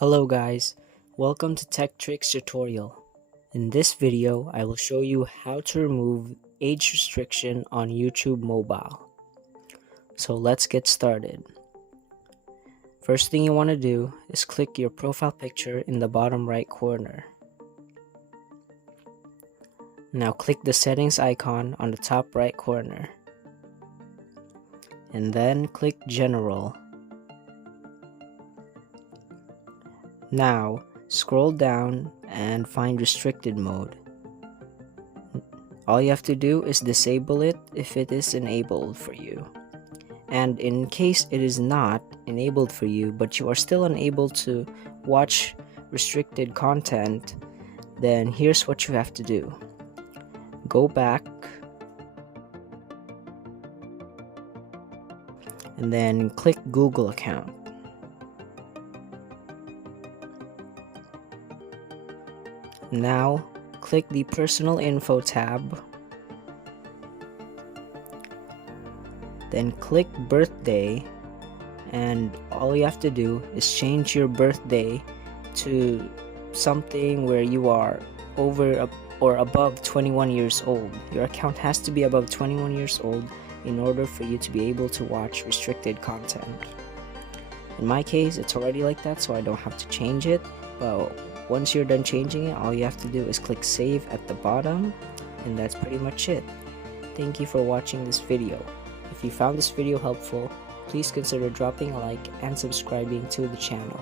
Hello guys, welcome to Tech Tricks tutorial. In this video, I will show you how to remove age restriction on YouTube mobile. So let's get started. First thing you want to do is click your profile picture in the bottom right corner. Now click the settings icon on the top right corner. And then click General. Now, scroll down and find restricted mode. All you have to do is disable it if it is enabled for you. And in case it is not enabled for you, but you are still unable to watch restricted content, then here's what you have to do. Go back and then click Google account. Now, click the Personal Info tab, then click Birthday, and all you have to do is change your birthday to something where you are over or above 21 years old. Your account has to be above 21 years old in order for you to be able to watch restricted content. In my case, it's already like that, so I don't have to change it. But once you're done changing it, all you have to do is click save at the bottom, and that's pretty much it. Thank you for watching this video. If you found this video helpful, please consider dropping a like and subscribing to the channel.